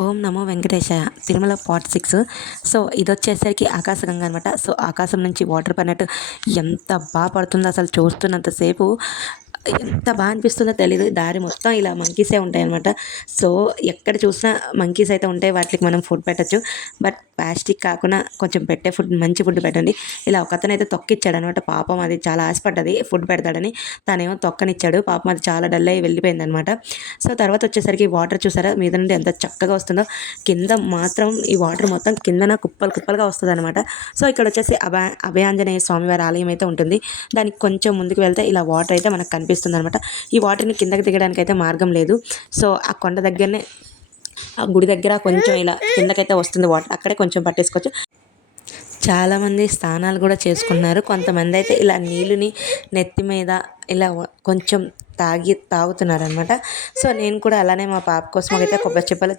ఓం నమో వెంకటేశాయ. Tirumala part 6. So ఇదొచ్చేసరికి ఆకాశగంగ అనమాట. So ఆకాశం నుంచి వాటర్ పడినట్టు ఎంత పడుతుందో అసలు చూస్తున్నంతసేపు ఎంత అనిపిస్తుందో తెలీదు. దారి మొత్తం ఇలా మంకీసే ఉంటాయన్నమాట. సో ఎక్కడ చూసినా మంకీస్ అయితే ఉంటాయి. వాటికి మనం ఫుడ్ పెట్టచ్చు. బట్ ప్లాస్టిక్ కాకుండా కొంచెం పెట్టే ఫుడ్, మంచి ఫుడ్ పెట్టండి. ఇలా ఒకతనైతే తొక్కిచ్చాడనమాట. పాపం అది చాలా ఆశపడ్డది ఫుడ్ పెడతాడని. తనేమో తొక్కనిచ్చాడు. పాపం అది చాలా డల్ అయ్యి వెళ్ళిపోయిందనమాట. సో తర్వాత వచ్చేసరికి వాటర్ చూసారా మీద నుండి ఎంత చక్కగా వస్తుందో. కింద మాత్రం ఈ వాటర్ మొత్తం కిందన కుప్పలు కుప్పలుగా వస్తుందన్నమాట. సో ఇక్కడ వచ్చేసి అభయాంజనేయ స్వామివారి ఆలయం అయితే ఉంటుంది. దానికి కొంచెం ముందుకు వెళ్తే ఇలా వాటర్ అయితే మనకు కనిపిస్తుంది అనమాట. ఈ వాటర్ని కిందకి దిగడానికి అయితే మార్గం లేదు. సో ఆ కొండ దగ్గరనే, ఆ గుడి దగ్గర కొంచెం ఇలా కిందకైతే వస్తుంది వాటర్. అక్కడే కొంచెం పట్టేసుకోవచ్చు. చాలామంది స్నానాలు కూడా చేసుకున్నారు. కొంతమంది అయితే ఇలా నీళ్ళని నెత్తి మీద ఇలా కొంచెం తాగుతున్నారనమాట. సో నేను కూడా అలానే మా పాప కోసం అయితే కొబ్బరి చెప్పలు